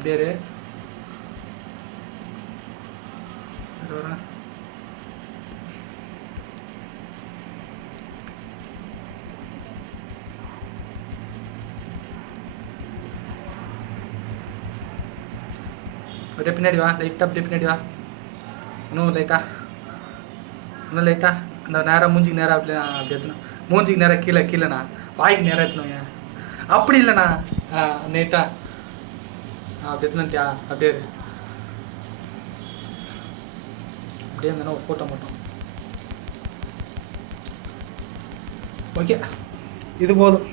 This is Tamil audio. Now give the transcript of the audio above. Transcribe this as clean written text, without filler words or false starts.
அப்படியே இரு. வரேன். அப்படியே பின்னாடி வா, லைட்டாக அப்படியே பின்னாடி வா. இன்னும் லைட்டாக அந்த நேராக மூஞ்சிக்கு நேராக அப்படி எடுத்துணும். மூஞ்சிக்கு நேராக கீழேண்ணா, வாய்க்கு நேராக எடுத்துணுங்க. அப்படி இல்லைண்ணா, நைட்டா அப்படி எடுத்துனுட்டியா? அப்படியே அப்படியே இருந்தானே ஒரு ஃபோட்டோ மட்டும். ஓகே, இது போதும்.